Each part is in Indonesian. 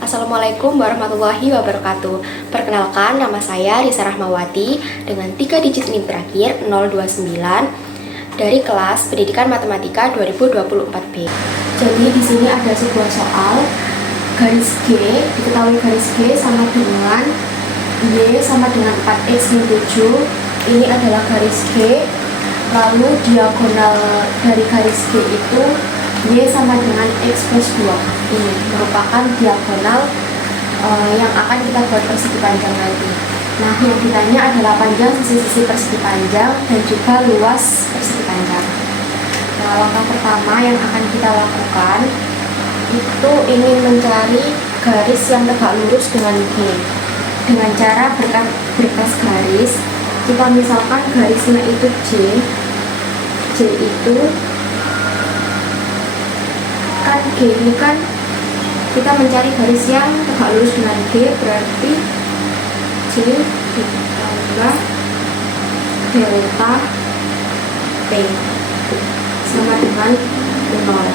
Assalamualaikum warahmatullahi wabarakatuh. Perkenalkan, nama saya Risa Rahmawati dengan 3 digit NIM terakhir 029 dari kelas Pendidikan Matematika 2024B. Jadi di sini ada sebuah soal garis G, diketahui garis G sama dengan Y sama dengan 4X min 7. Ini adalah garis G. Lalu diagonal dari garis G itu Y sama dengan X plus 2. Ini merupakan diagonal yang akan kita buat persegi panjang nanti. Nah, yang ditanya adalah panjang sisi-sisi persegi panjang dan juga luas persegi panjang. Nah, langkah pertama yang akan kita lakukan itu ingin mencari garis yang tegak lurus dengan G. Dengan cara berkas garis, kita misalkan garisnya itu J itu kan G ini kan kita mencari garis yang tegak lurus dengan G, berarti J ditambah delta T sama dengan 0.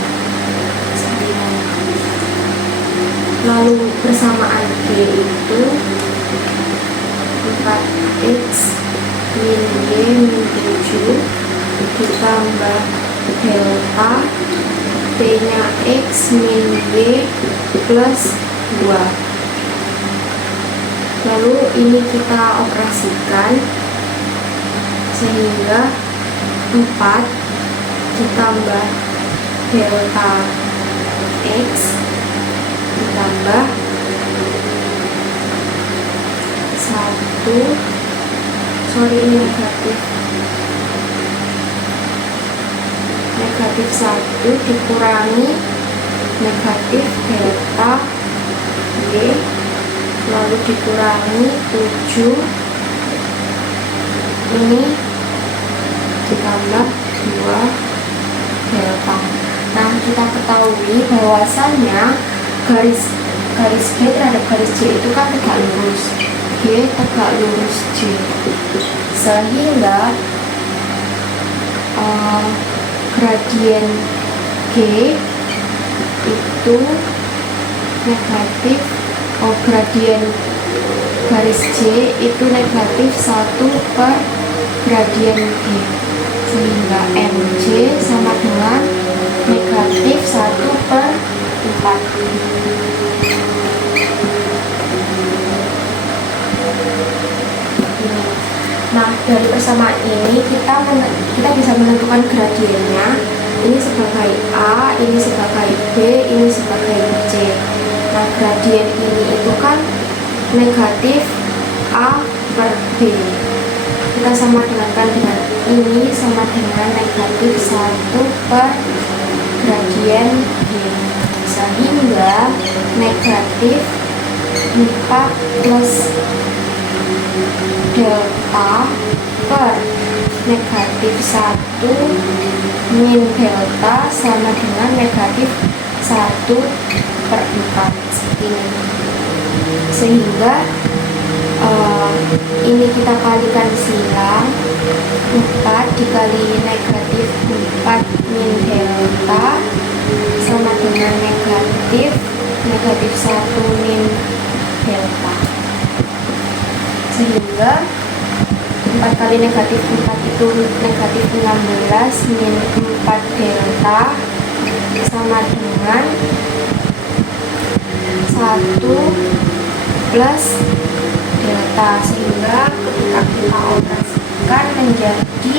Lalu persamaan G itu 4X min Y min 7 ditambah delta T nya X min Y plus 2. Lalu ini kita operasikan sehingga 4 ditambah delta X ditambah 1, ini negatif 1 dikurangi negatif delta Y, lalu dikurangi 7, ini ditambah 2 delta. Nah, kita ketahui bahwasannya garis G terhadap garis J itu kan tegak lurus. G tegak lurus J, sehingga gradien G itu negatif, gradien garis J itu negatif 1 per gradien G, sehingga MJ sama dengan negatif 1 per 4. Nah, dari persamaan ini kita bisa menentukan gradiennya. Ini sebagai A, ini sebagai B, ini sebagai C. Nah, gradien ini itu kan negatif A per B. Kita sama dengankan dengan ini sama dengan negatif 1 per gradien B, sehingga negatif 4 plus delta per negatif 1 min delta sama dengan negatif 1 per 4 ini. Sehingga ini kita kalikan silang, 4 dikali negatif 4 min delta sama dengan negatif 1 min delta, sehingga 4 kali negatif 4 itu negatif 16 min 4 delta sama dengan 1 plus delta, sehingga ketika kita operasikan menjadi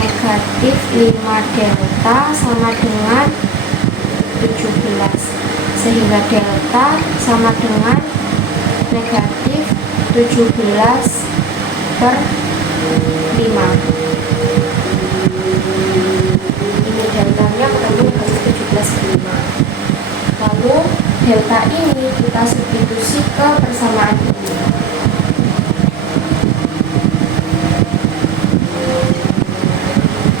negatif 5 delta sama dengan 17, sehingga delta sama dengan negatif 17 per 5. Ini deltanya ketemu negatif 17 per 5. Lalu delta ini kita substitusi ke persamaan ini.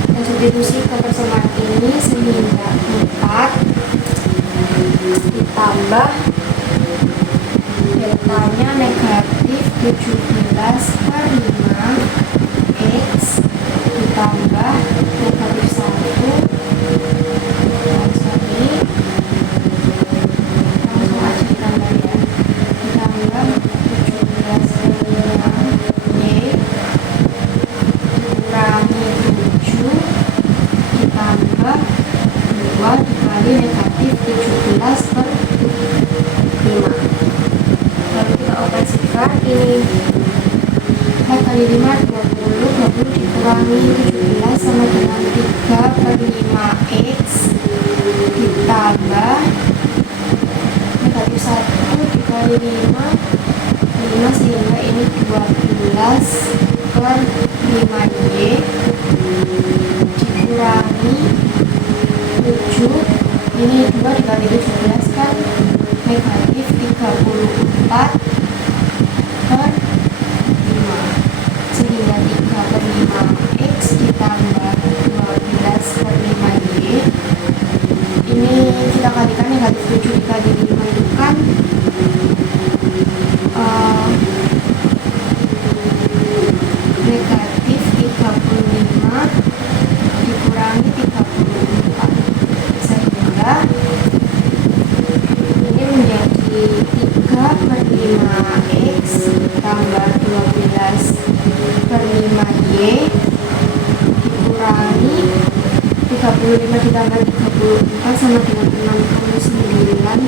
Kita substitusi ke persamaan ini sehingga 4 ditambah deltanya negatif 17 per 5 X ditambah negatif 1 langsung per 5. Lalu kita operasikan, ini 4 kali 5 20, 20 dikurangi 17 sama dengan 3 per 5x ditambah negatif 1 dikali 5 sehingga ini 12 per 5y dikurangi 7, ini 2 dikali 17 kan negatif 34 per 5 sehingga 3 per 5x ditambah 12 per 5y, ini kita kalikan negatif 7 dikali 5 itu kan negatif 35 dikurangi 34 sehingga ini menjadi 3 per 5x tambah 12 per 5y dikurangi 35 ditambah 34 sama dengan 69 per 5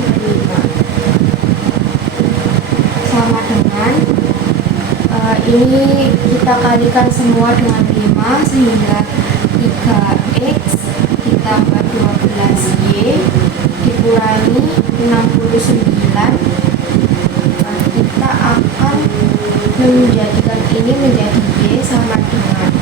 sama dengan ini kita kalikan semua dengan 5 sehingga 3x ditambah 12y dikurangi 69. Nah, kita akan menjadikan ini menjadi y sama dengan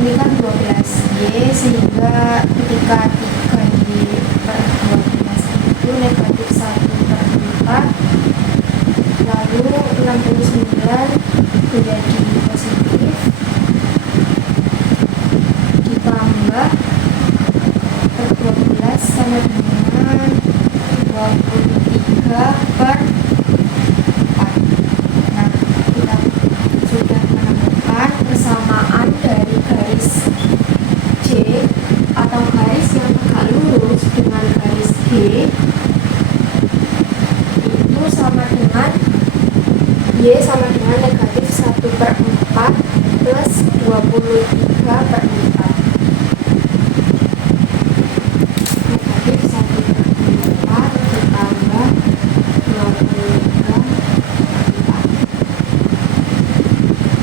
ini kan 12y sehingga ketika 3y per 12 itu negatif 1 per 4, lalu 69 menjadi positif ditambah per 12 sama dengan 23 per 4. Nah, kita sudah menemukan persamaan dari garis C atau garis yang tegak lurus dengan garis G itu sama dengan y sama dengan negatif 1 per 4 plus 23 per 4. Negatif 1 per 4 ditambah 23 per 4.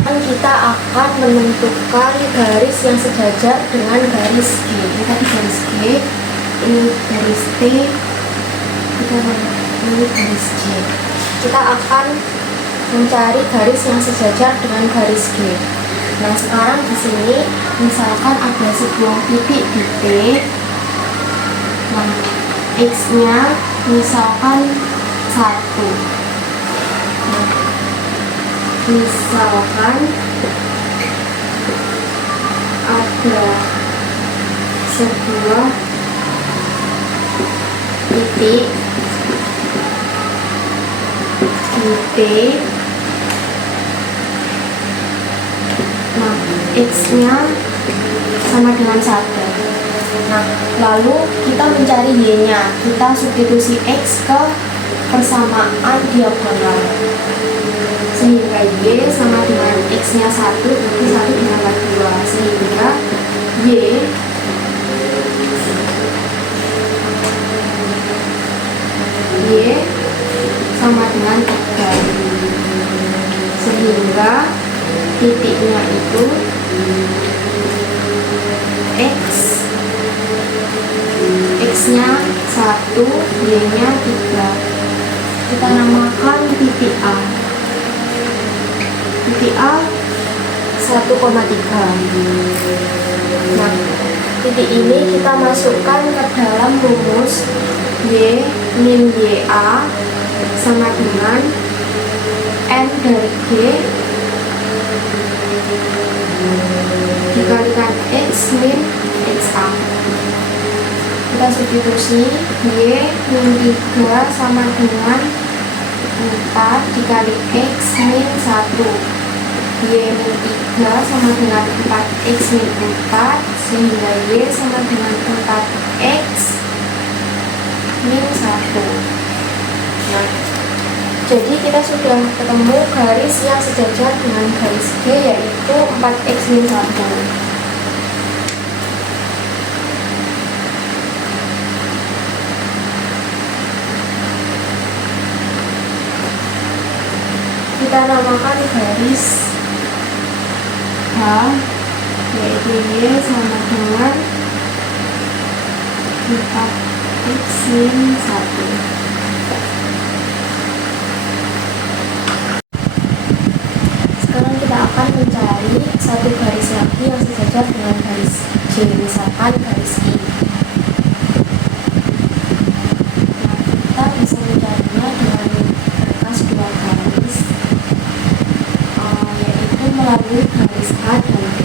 Dan kita akan menentukan garis yang sejajar dengan garis G. Ini tadi garis G, ini garis T, ini garis J. Kita akan mencari garis yang sejajar dengan garis G. Nah, sekarang di sini misalkan ada sebuah titik di P. Nah, x-nya misalkan 1. Nah, misalkan ada sebuah titik di P. Nah, x-nya sama dengan 1. Nah, lalu kita mencari y-nya. Kita substitusi x ke persamaan diagonal. Sehingga y sama dengan x-nya 1, berarti 1 ditambah 2. Sehingga y sama dengan 3. Sehingga titiknya itu x-nya 1, y-nya 3. Kita namakan titik A. Titik A 1,3. Nah, titik ini kita masukkan ke dalam rumus y min ya sama dengan n dari g dikalikan x min xa. Kita substitusi y min 3 sama dengan 4 dikali x min 1. Y min 3 sama dengan 4x min 4 sehingga y sama dengan 4x min 1. Nah, jadi kita sudah ketemu garis yang sejajar dengan garis G, yaitu 4x min 1. kita namakan garis H, yaitu Y sama dengan 4x min 1. Sekarang kita akan mencari satu garis lagi yang sejajar dengan garis J, misalkan garis I. Nah, kita bisa mencarinya dengan berkas dua garis, yaitu melalui garis H dan D.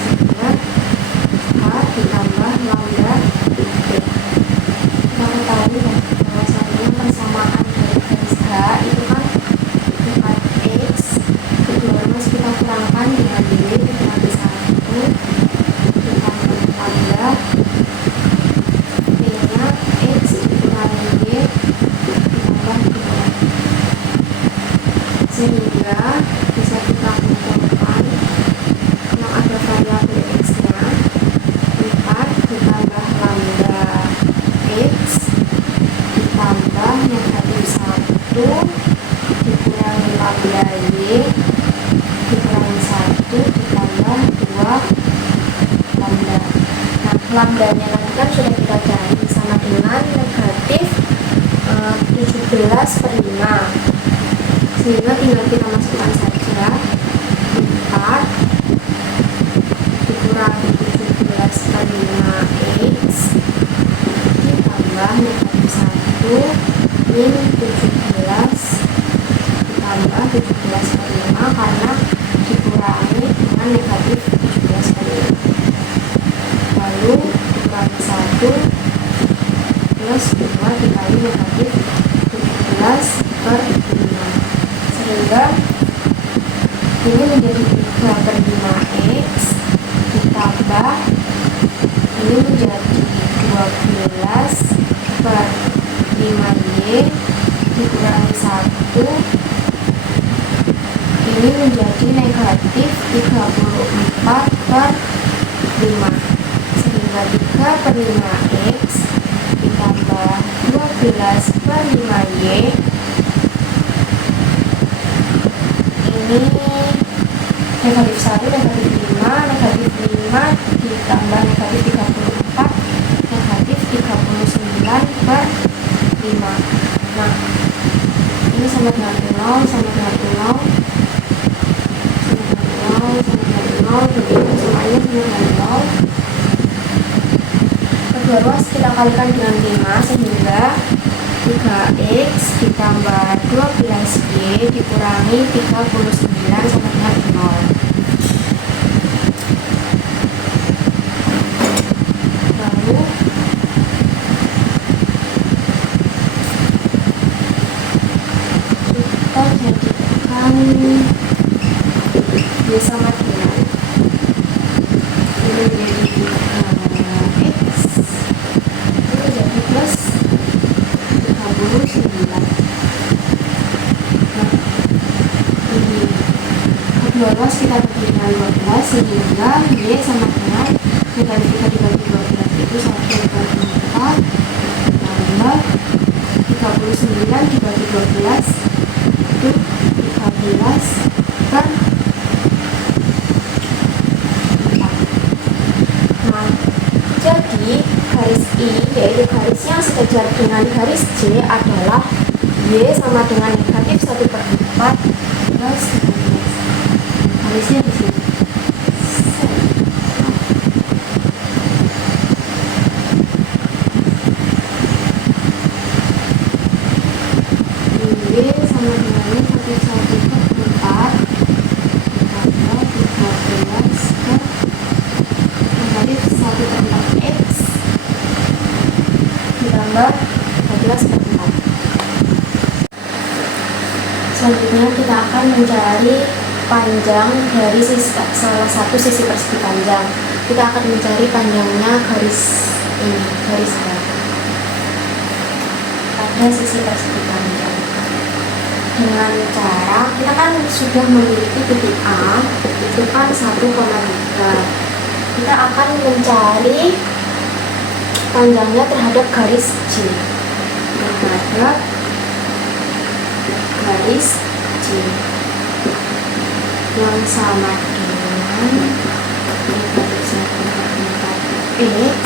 Sehingga H ditambah lambda D. Kita ketahui bahwasanya persamaan dari garis H itu kan 4x, kedua mas kita kurangkan dengan D dikurangi 1 ditambah lambda D nya x dikurangi Y ditambah 2, sehingga bisa kita kumpulkan yang ada variabel x nya 4 ditambah lambda x ditambah negatif 1 dikurangi lambda y dikurangi 1 ditambah 2 lambda. Nah, lambdanya nanti kan sudah kita cari sama dengan negatif 17/5, sehingga tinggal kita masukkan saja 4 dikurangi 17/5x ditambah negatif 1 min 17 ditambah 17/5 karena dikurangi dengan negatif 17/5, lalu dikurangi 1 plus 2 dikali negatif 17/5, sehingga ini menjadi 3/5x ditambah ini menjadi 12/5y dikurangi 1, ini menjadi negatif 34/5, sehingga 3/5x ditambah 12/5y ini negatif 1, negatif 5, negatif 5 ditambah negatif 34, negatif 39/5. Nah, ini sama dengan 0, sama dengan 0, sama dengan 0, sama dengan 0, begitu semuanya sama dengan 0. Kedua ruas kita kalikan dengan 5, sehingga 3x ditambah 12y dikurangi 39 sama dengan 0. Lalu kita jadikan y sama dengan ini menjadi x ini menjadi plus 39. Nah, ini kedua ruas kita bagi dengan 12, sehingga y sama dengan negatif 3 dibagi 12 itu 1/4 tambah 39 dibagi 12 itu 13/4. Nah, jadi garis I, yaitu garis yang sejajar dengan garis J, adalah Y sama dengan negatif 1/4 plus 13. Garisnya di sini. Y sama dengan negatif 1/4 ditambah 13 per negatif 1/4x ditambah 13/4. Selanjutnya kita akan mencari panjang dari salah satu sisi persegi panjang. Kita akan mencari panjangnya garis ini, garis H, pada sisi persegi panjang. Dengan cara kita kan sudah memiliki titik A itu kan 1,3. Kita akan mencari panjangnya terhadap garis J, terhadap garis C yang sama dengan negatif 1/4 X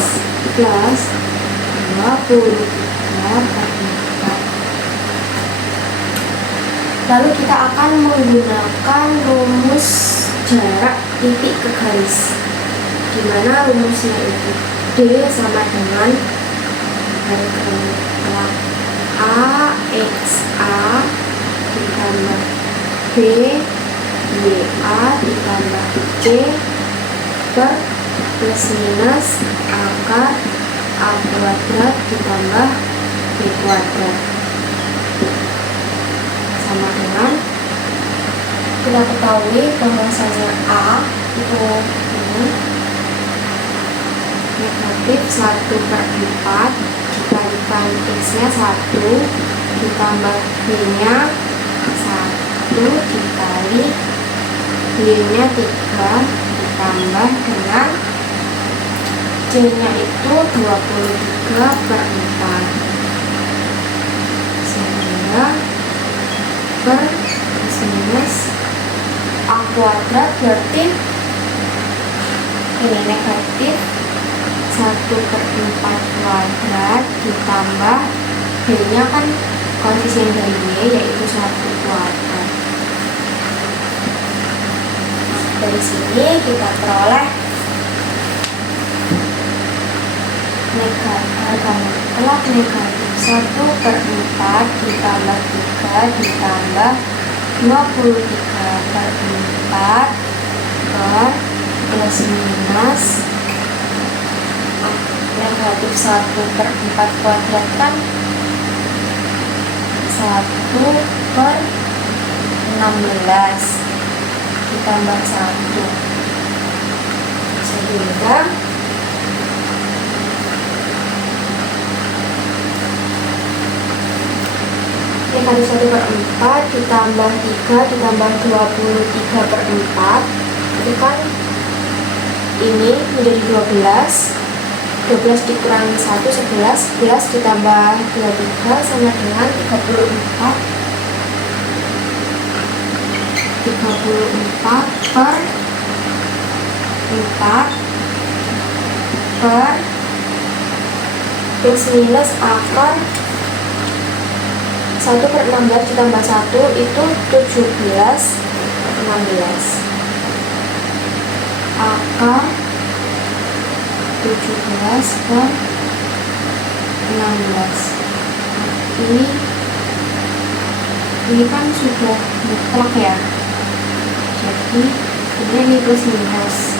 plus 23/4. Lalu kita akan menggunakan rumus jarak titik ke garis, di mana rumusnya itu D sama dengan A X A ditambah B Y A ditambah C per plus minus akar A kuadrat ditambah B kuadrat sama dengan, kita ketahui bahwasanya A itu ini negatif 1/4 dikalikan X nya 1 ditambah B nya 1 dikali Y nya 3 ditambah dengan C nya itu 23/4 sehingga per plus minus A kuadrat berarti ini negatif 1/4 kuadrat ditambah B nya kan koefisien dari Y yaitu 1 kuadrat. Dari sini kita peroleh negatif 1/4 ditambah 3 ditambah 23/4 per plus minus negatif 1/4 kuadrat kan 1/16 ditambah 1 sehingga negatif 1/4 ditambah 3 ditambah 23/4 itu kan ini menjadi 12 dikurangi 1 11 ditambah 23 sama dengan 34 per 4 per plus minus akar 1/16 ditambah 1 itu 17/16 akar 17/16. Ini kan sudah mutlak ya, jadi ini plus minus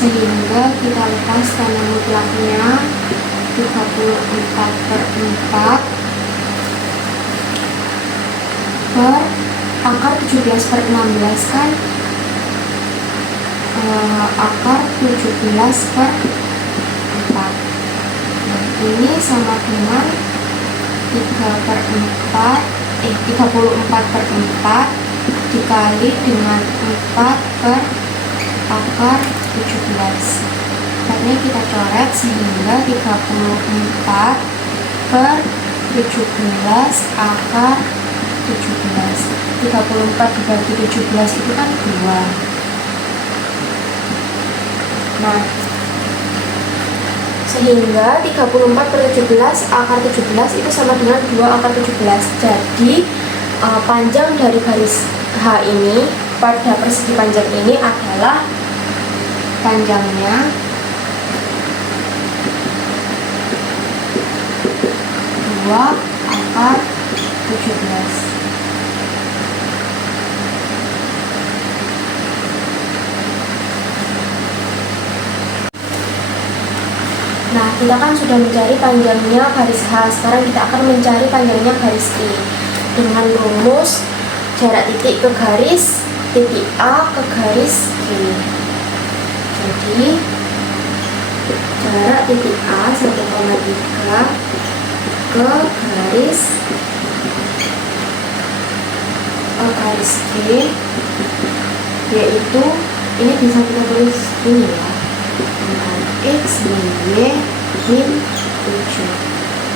sehingga kita lepas tanda mutlaknya 34/4 per akar 17/16 kan akar 17/4. Ini sama dengan 34/4 dikali dengan 4 per akar 17. Akarnya kita coret sehingga 34 per 17 akar 17. 34 dibagi 17 itu kan 2. Nah, sehingga 34 per 17 akar 17 itu sama dengan 2 akar 17. Jadi panjang dari garis H ini pada persegi panjang ini adalah panjangnya 2 akar 17. Nah, kita kan sudah mencari panjangnya garis H. Sekarang kita akan mencari panjangnya garis I dengan rumus jarak titik ke garis titik A ke garis G. Jadi jarak titik A 1,3 ke garis G yaitu ini bisa kita tulis ini ya, X min Y min 7.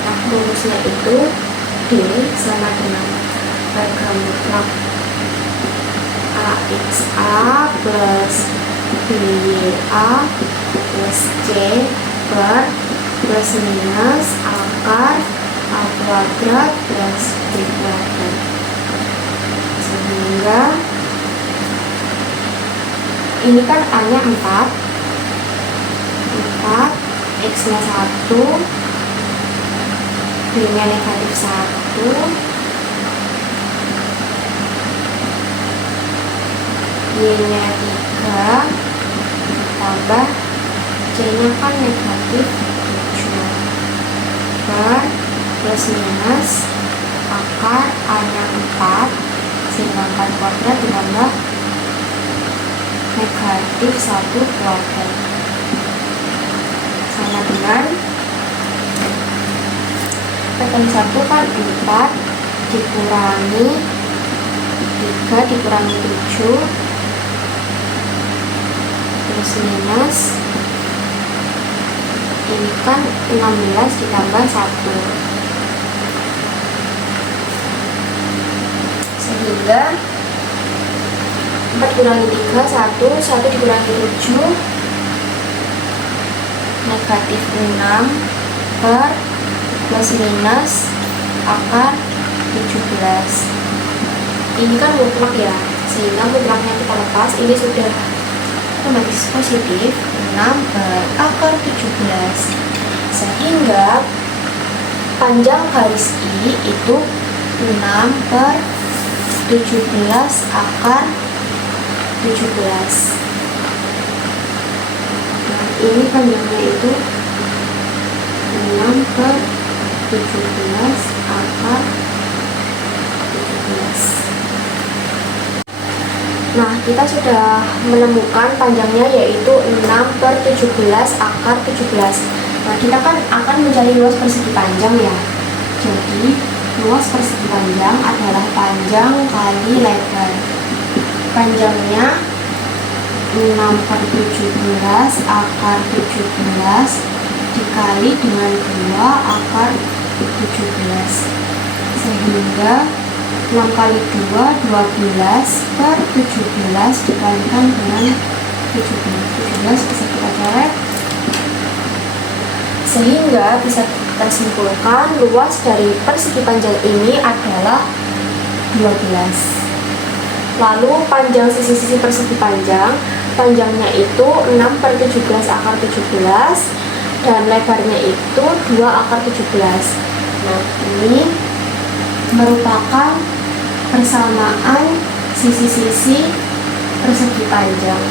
Nah, rumusnya itu D sama dengan Harga mutlak AXA plus BYA plus C per plus minus akar A kuadrat plus B kuadrat, sehingga ini kan A nya 4, X nya 1, B nya negatif 1, Y nya 3, tambah C nya kan negatif 7 per plus minus akar A nya 4, sehingga 4 kuadrat ditambah negatif 1 kuadrat sama dengan rekan 1 kan 4 dikurangi 3 dikurangi 7 plus minus ini kan 16 ditambah 1, sehingga 4 kurangi 3 1 dikurangi 7 negatif 6 per plus minus akar 17. Ini kan mutlak ya, sehingga mutlaknya kita lepas, ini sudah otomatis positif 6 per akar 17, sehingga panjang garis I itu 6 per 17 akar 17. Nah, ini panjangnya itu 6 per 17 akar 17. Nah, kita sudah menemukan panjangnya yaitu 6 per 17 akar 17. Nah, kita kan akan mencari luas persegi panjang ya. Jadi, luas persegi panjang adalah panjang kali lebar. Panjangnya 6 per 17 akar 17 dikali dengan 2 akar 17, sehingga 6 kali 2 12 per 17 dikalikan dengan 17 bisa kita coret, sehingga bisa kita simpulkan luas dari persegi panjang ini adalah 12. Lalu panjang sisi-sisi persegi panjang, panjangnya itu 6 per 17 akar 17 dan lebarnya itu 2 akar 17. Nah, ini merupakan persamaan sisi-sisi persegi panjang.